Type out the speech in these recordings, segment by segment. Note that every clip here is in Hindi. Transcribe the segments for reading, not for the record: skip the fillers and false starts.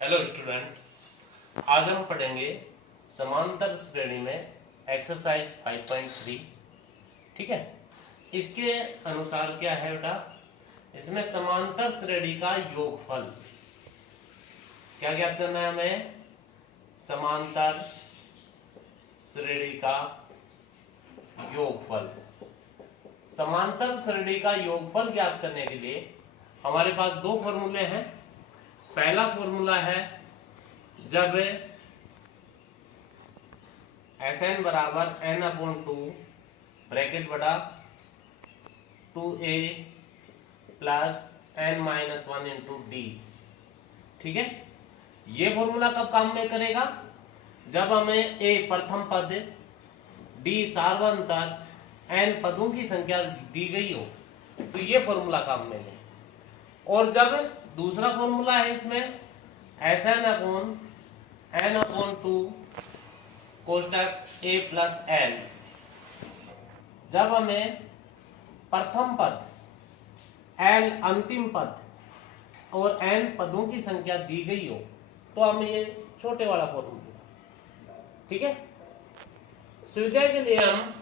हेलो स्टूडेंट, आज हम पढ़ेंगे समांतर श्रेणी में एक्सरसाइज 5.3। ठीक है, इसके अनुसार क्या है बेटा, इसमें समांतर श्रेणी का योगफल क्या ज्ञात करना है हमें। समांतर श्रेणी का योगफल, समांतर श्रेणी का योगफल ज्ञात करने के लिए हमारे पास दो फॉर्मूले हैं। पहला फॉर्मूला है जब Sn बराबर n/2 ब्रैकेट बड़ा 2a plus n-1 into D. ठीक है, ये फॉर्मूला कब काम में करेगा, जब हमें a प्रथम पद, d सार्वंतर, n पदों की संख्या दी गई हो तो ये फॉर्मूला काम में ले। और जब दूसरा फॉर्मूला है इसमें Sn/n/2 कोष्टक a प्लस n, जब हमें प्रथम पद, l अंतिम पद और n पदों की संख्या दी गई हो तो हमें ये छोटे वाला फॉर्मूला। ठीक है, सुविधा के लिए हम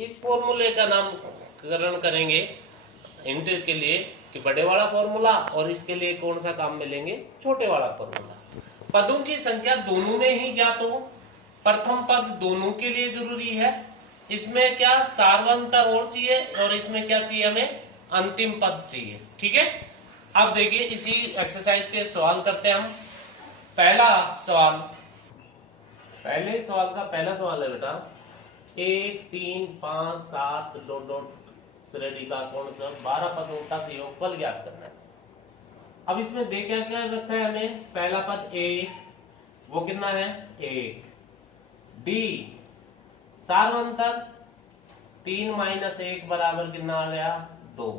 इस फॉर्मूले का नामकरण करेंगे इंटर के लिए कि बड़े वाला फॉर्मूला, और इसके लिए कौन सा काम में लेंगे, छोटे वाला फॉर्मूला। पदों की संख्या दोनों में ही ज्ञात हो, प्रथम पद दोनों के लिए जरूरी है, इसमें क्या सार्वंतर और चाहिए और इसमें क्या चाहिए हमें, अंतिम पद चाहिए। ठीक है, अब देखिए इसी एक्सरसाइज के सवाल करते हैं हम। पहला सवाल, पहले सवाल का पहला सवाल है बेटा 1 3 5 7 डॉट डॉट श्रेणी का कौन सा 12 पदों तक योगफल ज्ञात करना है। अब इसमें देख क्या क्या रखा है हमें, पहला पद a वो कितना है 1, d सार्वंतर 3 - 1 बराबर कितना आ गया 2,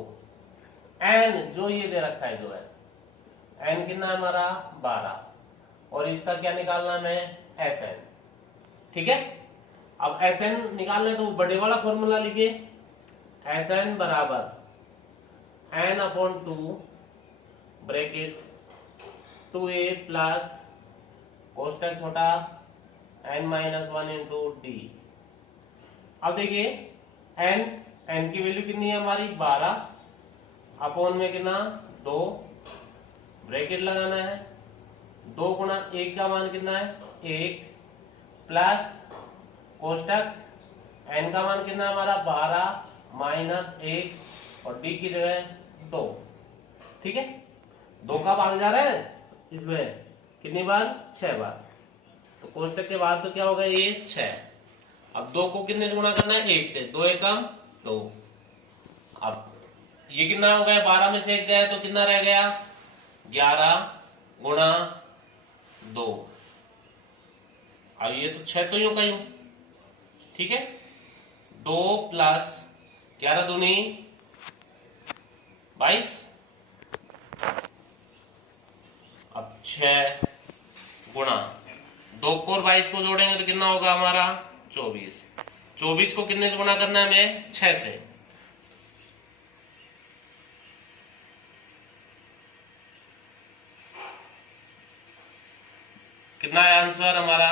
n जो ये दे रखा है जो है n कितना है हमारा 12, और इसका क्या निकालना है Sn। ठीक है, अब Sn निकालना है तो बड़े वाला फॉर्मूला लिखिए, Sn बराबर n/2 ब्रैकेट 2a प्लस कोष्टक छोटा n-1 इंटू डी। अब देखिए n की वैल्यू कितनी है हमारी 12, अपॉन में कितना 2, ब्रैकेट लगाना है, 2 गुणा 1 का मान कितना है 1 प्लस कोष्टक n का मान कितना हमारा 12 माइनस 1 और d की जगह 2। ठीक है, 2 का भाग जा रहा है इसमें कितनी बार 6 बार, तो कोष्टक के बाद तो क्या होगा ये 6। अब 2 को कितने से गुणा करना है 1 से, 2 एकम 2। अब ये कितना हो गया 12 में से 1 गया तो कितना रह गया 11 गुणा 2। अब ये तो 6 तो यूं का यूं। ठीक है, 2 प्लस 11 दूनी 22, अब 6 गुणा 2 को और 22 को जोड़ेंगे तो कितना होगा हमारा 24। 24 को कितने से गुणा करना है हमें 6 से, कितना है आंसर हमारा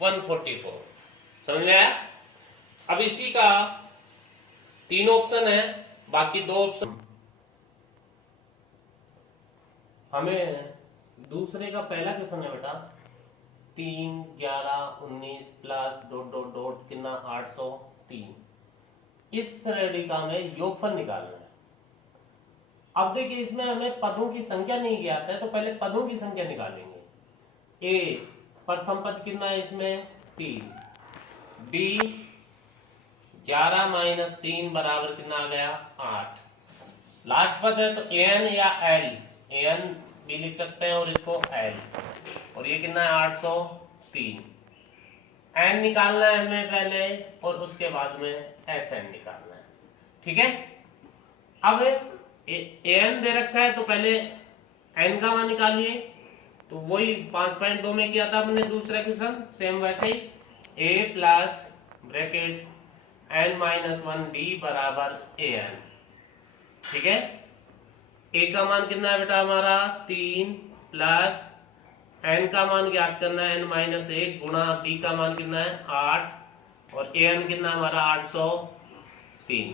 144। समझ में आया। अब इसी का 3 ऑप्शन है, बाकी 2 ऑप्शन हमें दूसरे का पहला क्वेश्चन है बेटा 3 11 19 प्लस डॉट डॉट डॉट कितना 803, इस श्रेणी का हमें योगफल निकालना है। अब देखिए इसमें हमें पदों की संख्या नहीं ज्ञात है तो पहले पदों की संख्या निकालेंगे। a प्रथम पद कितना है इसमें 3, d 11 - 3 बराबर कितना आ गया 8, लास्ट पद है तो an या l, an भी लिख सकते हैं और इसको l, और ये कितना है 803। n निकालना है हमें पहले और उसके बाद में Sn निकालना है। ठीक है, अब an दे रखा है तो पहले n का मान निकालिए, तो वही 5.2 में किया था हमने दूसरा क्वेश्चन, सेम वैसे ही a plus bracket n-1 d बराबर an। ठीक है, a का मान कितना है बेटा हमारा 3 प्लस एन का मान ज्ञात करना है, n-1 गुणा डी का मान कितना है 8 और an कितना हमारा 803।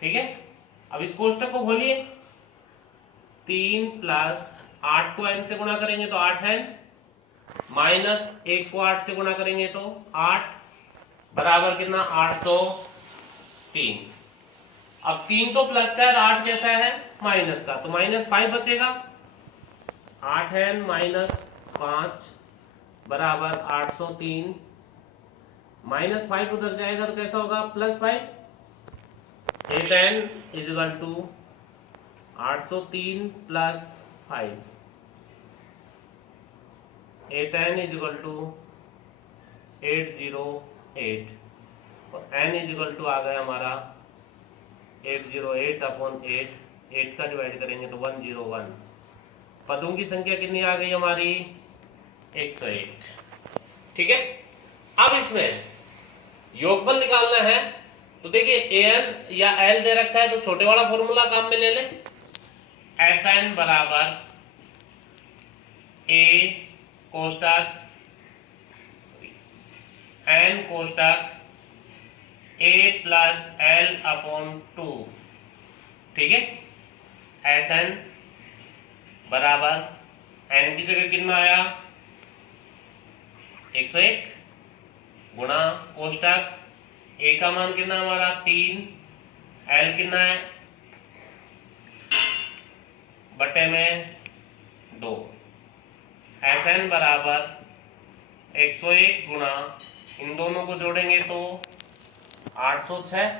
ठीक है, अब इस कोष्टक को खोलिए। 3 प्लस 8 को n से गुणा करेंगे तो 8n, माइनस 1 को 8 से गुणा करेंगे तो 8 बराबर कितना 803। अब 3 तो प्लस का है, 8 कैसा है माइनस का, तो -5 बचेगा। 8n माइनस 5 बराबर 803, -5 उधर जाएगा तो कैसा होगा +5। 8n equal to 803 plus 5, 8n equal to 808 और n इजिकल टू आ गया हमारा 808 अपॉन 8, 8 का डिवाइड करेंगे तो 101। पदों की संख्या कितनी आ गई हमारी 101। ठीक है, अब इसमें योगफल निकालना है। तो देखिए an या l दे रखा है तो छोटे वाला फॉर्मूला काम में ले ले। Sn बराबर a कोष्टक n कोष्टक a plus l upon 2। ठीक है, Sn बराबर n की जगह कितना आया 101 गुणा कोष्टक a का मान कितना हमारा 3, l कितना है बटे में 2। Sn बराबर 101 गुणा इन दोनों को जोड़ेंगे तो 806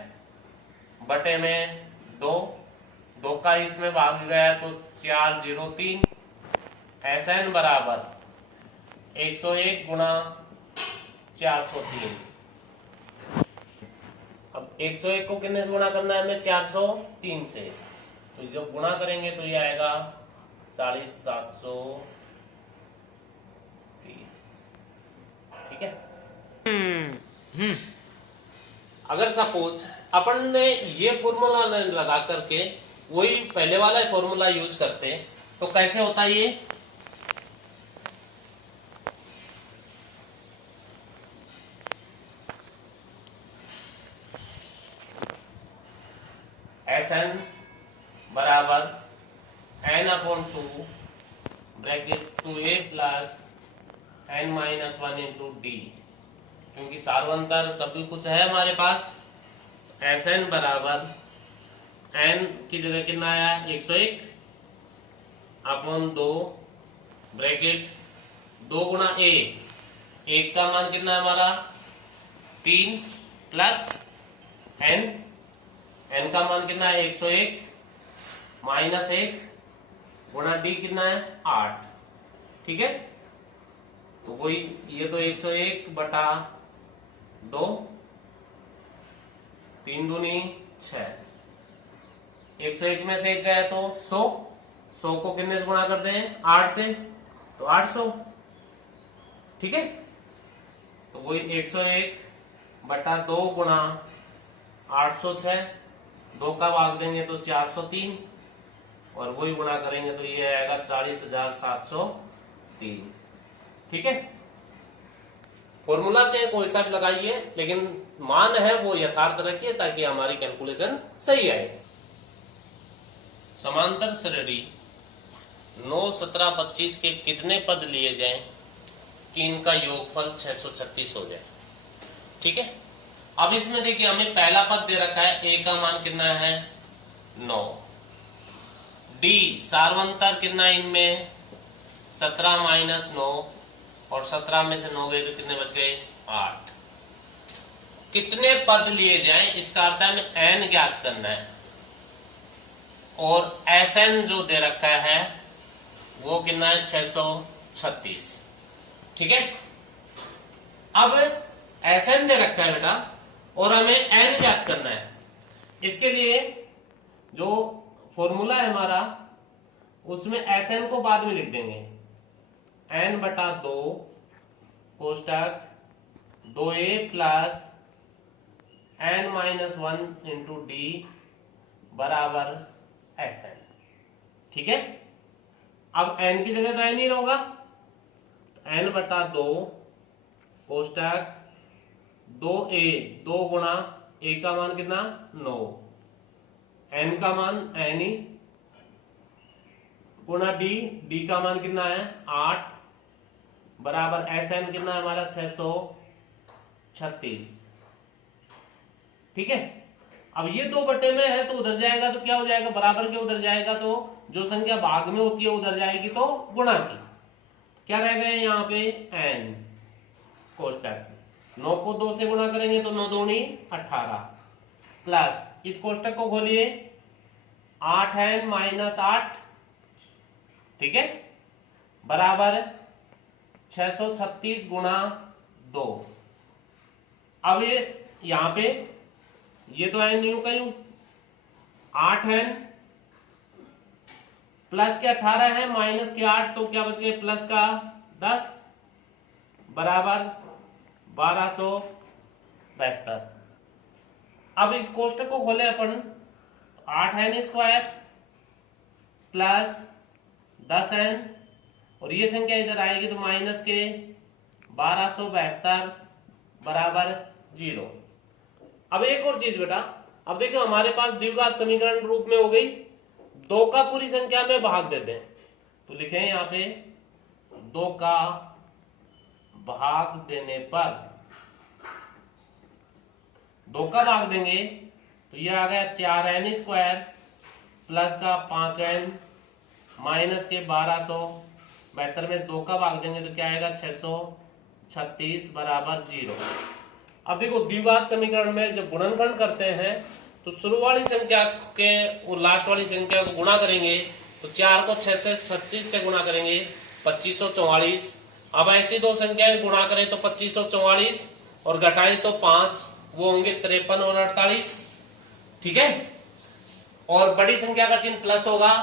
बटे में 2, 2 का इसमें भाग गया तो 403। Sn बराबर 101 गुणा 403। अब 101 को कितने से गुणा करना है हमें 403 से, तो जब गुणा करेंगे तो ये आएगा 40703। ठीक है, अगर सपोज अपन ने ये फॉर्मूला लगा करके वही पहले वाला फॉर्मूला यूज करते तो कैसे होता ये। Sn बराबर n upon 2 bracket 2a plus n-1 into D, क्योंकि सार्वंतर सभी कुछ है हमारे पास। Sn बराबर n की जगह कितना आया 101 अपॉन 2 ब्रैकेट 2 गुणा a, 1 का मान कितना है हमारा 3 प्लस n, n का मान कितना है 101 माइनस 1 गुणा d कितना है 8। ठीक है, तो वही ये तो 101 बटा 2, 3 दूनी 6, 101 में से 1 गया तो 100, 100 को कितने से गुणा करते हैं 8 से, तो 800। ठीक है, तो वही 101 बटा 2 गुणा 806, 2 का भाग देंगे तो 403 और वही गुणा करेंगे तो ये आएगा 40,703। ठीक है, फॉर्मूला चाहे कोई सा भी लगाइए लेकिन मान है वो यथार्थ रखिए ताकि हमारी कैलकुलेशन सही आए। समांतर श्रेणी 9, 17, 25 के कितने पद लिए जाएं कि इनका योगफल 636 हो जाए। ठीक है, अब इसमें देखिए हमें पहला पद दे रखा है, a का मान कितना है 9, d सार्वंतर कितना है इनमें 17 माइनस 9 और 17 में से 9 गए तो कितने बच गए 8। कितने पद लिए जाएं इसका अर्थ है हमें n ज्ञात करना है और Sn जो दे रखा है वो कितना है 636। ठीक है, अब Sn दे रखा है बेटा और हमें n ज्ञात करना है। इसके लिए जो फॉर्मूला है हमारा उसमें Sn को बाद में लिख देंगे, n बटा 2 कोष्टक 2a plus n-1 into D बराबर Sn। ठीक है, अब n की जगह तो n ही होगा, n बटा 2 कोष्टक 2a, 2 गुणा a का मान कितना 9, n का मान n ही गुणा d, d का मान कितना है 8 बराबर Sn कितना है हमारा 636। ठीक है, अब ये 2 बटे में है तो उधर जाएगा तो क्या हो जाएगा, बराबर के उधर जाएगा तो जो संख्या भाग में होती है उधर जाएगी तो गुणा की, क्या रह गए यहाँ पे n कोष्टक 9 को 2 से गुणा करेंगे तो 9 दूनी 18 प्लस इस कोष्टक को खोलिए 8n माइनस 8, ठीक है, बराबर 636 गुणा 2। अब ये यहां पे ये तो n यू का यू 8n प्लस के 18 है माइनस के 8 तो क्या बच गए प्लस का 10 बराबर 1272। अब इस कोष्टक को खोले अपन 8n स्क्वायर प्लस 10n और ये संख्या इधर आएगी तो माइनस के 1272 बराबर 0। अब एक और चीज बेटा, अब देखो हमारे पास द्विघात समीकरण रूप में हो गई, 2 का पूरी संख्या में भाग देते हैं तो लिखें यहाँ पे 2 का भाग देने पर, 2 का भाग देंगे तो ये आ गया 4n स्क्वायर प्लस का 5n माइनस के 1272 में 2 का भाग देंगे तो क्या आएगा 636 बराबर 0। अब देखो द्विघात समीकरण में जब गुणनखंड करते हैं तो शुरू वाली संख्या के और लास्ट वाली संख्या को गुणा करेंगे तो 4 को 6 से 36 से गुणा करेंगे 2544। अब ऐसी दो संख्याएं गुणा करें तो 2544 और घटाएं तो 5, वो होंगे 53 और 48। ठीक है, और बड़ी संख्या का चिन्ह प्लस होगा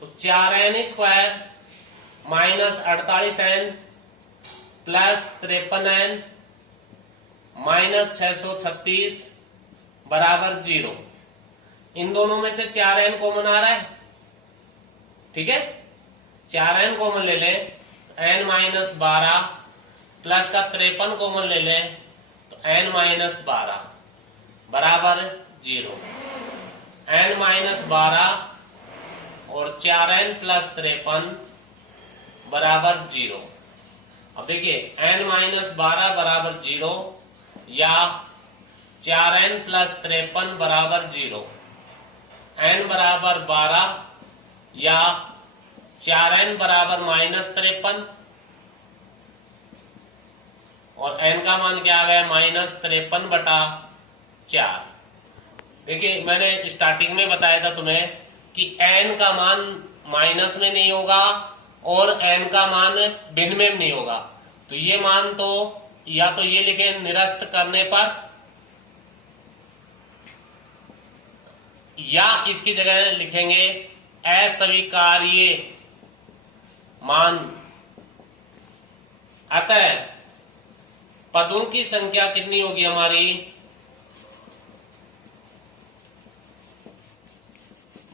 तो 4n square minus 48n plus 53n minus 636 बराबर 0। इन दोनों में से 4n कॉमन आ रहा है, ठीक है, 4n कॉमन ले लें तो n माइनस 12 प्लस का 53 कॉमन ले लें तो n माइनस 12 बराबर 0। n माइनस 12 और 4n प्लस 53 बराबर 0। अब देखिए n माइनस 12 बराबर 0 या 4n प्लस 53 बराबर 0, n बराबर 12 या 4n बराबर माइनस 53 और n का मान क्या आ गया माइनस 53 बटा 4। देखिए मैंने स्टार्टिंग में बताया था तुम्हें कि n का मान माइनस में नहीं होगा और n का मान भिन्न में नहीं होगा, तो ये मान तो या तो ये लिखे निरस्त करने पर या इसकी जगह लिखेंगे अस्वीकार्य मान। अतः पदों की संख्या कितनी होगी हमारी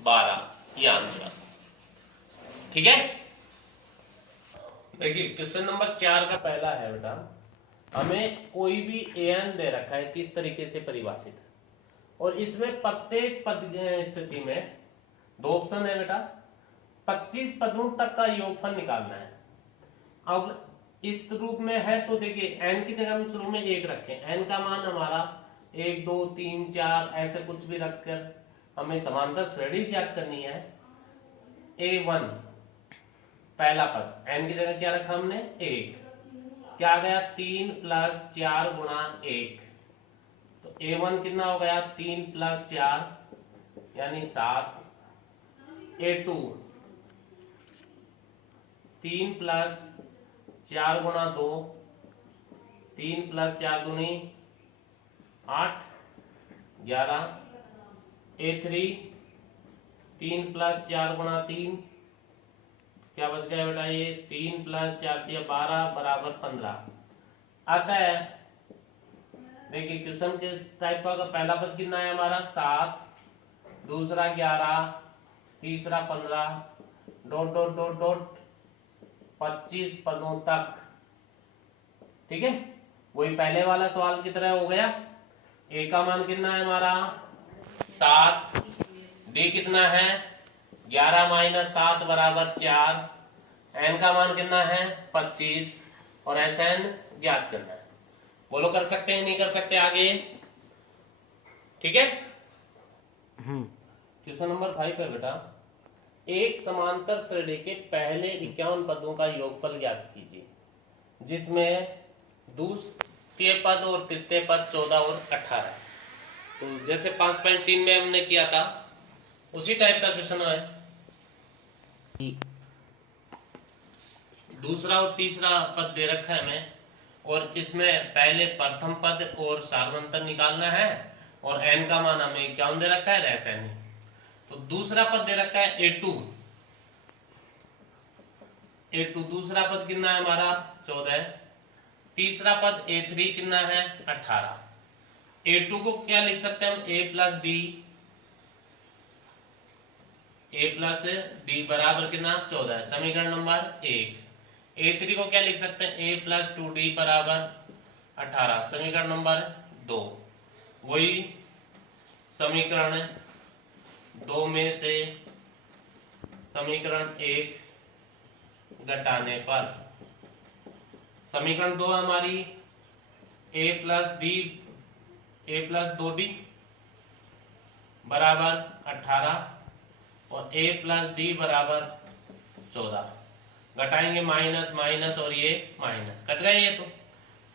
12, ये आंसर। ठीक है, देखिए क्वेश्चन नंबर 4 का पहला है बेटा, हमें कोई भी an दे रखा है किस तरीके से परिभाषित, और इसमें प्रत्येक पद स्थिति में 2 ऑप्शन है बेटा, 25 पदों तक का योगफल निकालना है। अब इस रूप में है तो देखिए n की जगह हम शुरू में 1 रखें, n का मान हमारा 1 2 3 4 ऐसे कुछ भी रखकर हमें समांतर श्रेणी ज्ञात करनी है। a1 पहला पद, n की जगह क्या रखा हमने 1, क्या आ गया 3 प्लस 4 गुणा 1, तो a1 कितना हो गया 3 प्लस 4 यानी 7। a2 3 प्लस 4 गुणा 2, 3 प्लस 4 दूनी 8 11। a3 3 प्लस 4 गुणा 3, क्या बच गया बेटा ये 3 प्लस 4 12 बराबर 15। अतः देखिए क्वेश्चन किस टाइप का पहला पद कितना है हमारा 7, दूसरा 11, तीसरा 15, डॉट डॉट डॉट डॉट 25 पदों तक। ठीक है, वही पहले वाला सवाल की तरह हो गया। ए का मान कितना है हमारा 7, डी कितना है 11 माइनस 7 बराबर 4, एन का मान कितना है 25 और एस एन ज्ञात करना है। बोलो कर सकते हैं नहीं कर सकते आगे? ठीक है। क्वेश्चन नंबर 5 है बेटा, एक समांतर श्रेणी के पहले 51 पदों का योगफल ज्ञात कीजिए जिसमें द्वितीय पद और तृतीय पद 14 और 18। तो जैसे 5.3 में हमने किया था उसी टाइप का क्वेश्चन है। दूसरा और तीसरा पद दे रखा है हमें और इसमें पहले प्रथम पद और सार्वंतर निकालना है और एन का मान हमें 51 दे रखा है रेस एन। तो दूसरा पद दे रखा है A2। दूसरा पद कितना है हमारा 14। तीसरा पद A3 कितना है 18। A2 को क्या लिख सकते हैं हम A प्लस डी बराबर कितना 14, समीकरण नंबर 1। A3 को क्या लिख सकते हैं A प्लस 2D बराबर 18, समीकरण नंबर 2। वही समीकरण 2 में से समीकरण 1 घटाने पर समीकरण 2 हमारी A प्लस 2D बराबर 18 और A प्लस डी बराबर 14। घटाएंगे माइनस माइनस और ये माइनस कट गए। ये तो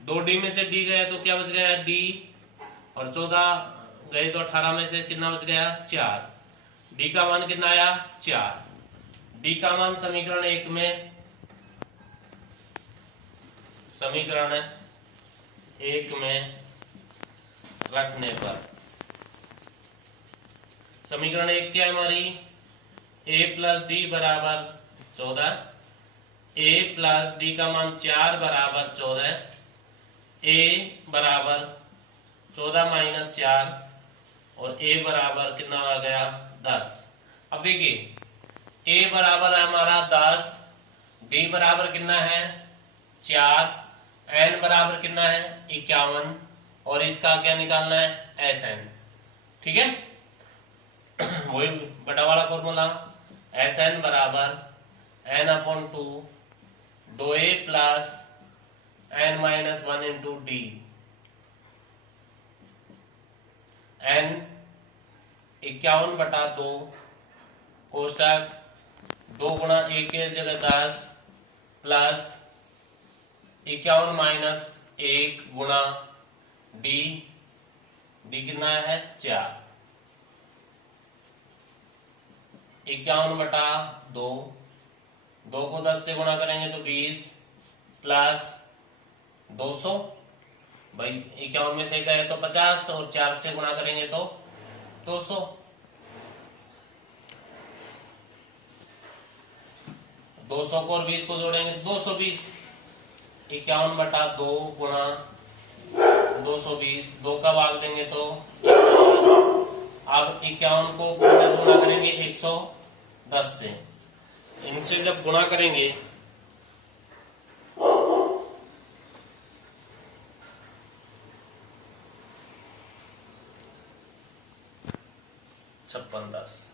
2D में से D गया तो क्या बच गया D और 14 गए तो 18 में से कितना बच गया 4। D का मान कितना आया 4। D का मान समीकरण 1 में रखने पर समीकरण 1 क्या है हमारी A प्लस डी बराबर 14, A प्लस डी का मान 4 बराबर 14, A बराबर 14 माइनस 4 और A बराबर कितना आ गया 10। अब देखिए A बराबर है हमारा 10, D बराबर कितना है 4, N बराबर कितना है 51 और इसका क्या निकालना है SN। ठीक है, वही बड़ा वाला फॉर्मूला SN बराबर N/2 2A plus N minus 1 into D। N 51/2 कोष्टक 2 गुणा 1 के जगह 10 प्लस 51 माइनस 1 गुणा D कितना है 4। 51/2 2 को 10 से गुणा करेंगे तो 20 प्लस 200 भाई 51 में से गए तो 50 और 4 से गुणा करेंगे तो 200। 200 को और 20 को जोड़ेंगे तो 220। 51/2 गुणा 220 2 का भाग देंगे तो 110। अब 51 को गुणा करेंगे 110 से, इनसे जब गुणा करेंगे 56 10